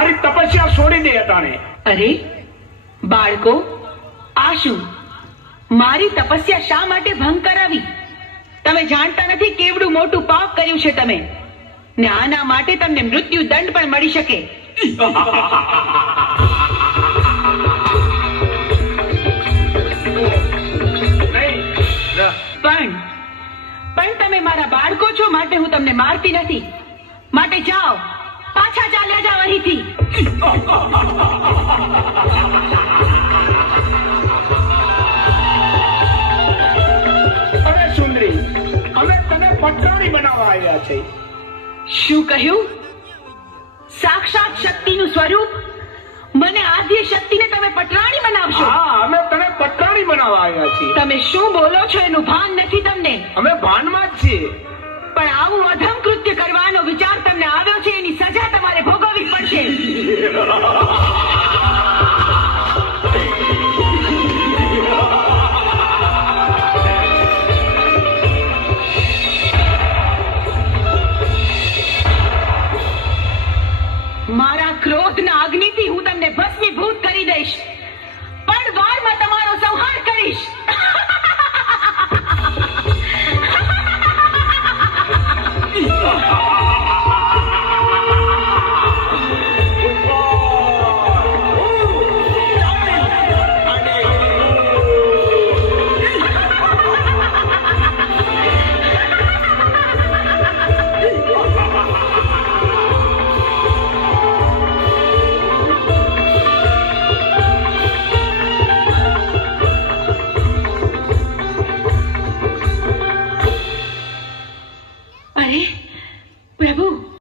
મારી તપસ્યા છોડી દે અટાણે. અરે, બાળકો, આ મારી તપસ્યા શા માટે ભંગ કરાવી? તમે જાણતા નથી કેવડું મોટું પાપ કર્યું છે તમે. ને આના માટે તમને મૃત્યુ દંડ પણ મળી શકે. પણ પણ તમે મારા બાળકો છો માટે હું તમને મારતી નથી. માટે જાઓ. જાઓ અરે સુંદરી અમે તને પટરાણી બનાવવા આવ્યા છે. શું કહ્યું? સાક્ષાત શક્તિનું સ્વરૂપ? મને આદ્ય શક્તિને તમે પટરાણી બનાવશો? હા અમે તને પટરાણી બનાવવા આવ્યા છીએ. તમે શું બોલો છો એનું ભાન નથી તમને? અમે ભાનમાં જ છીએ. પણ આવું અધમ મારા ક્રોધના અગ્નિથી હું તમને ભસ્મીભૂત કરી દઈશ. Prabhu.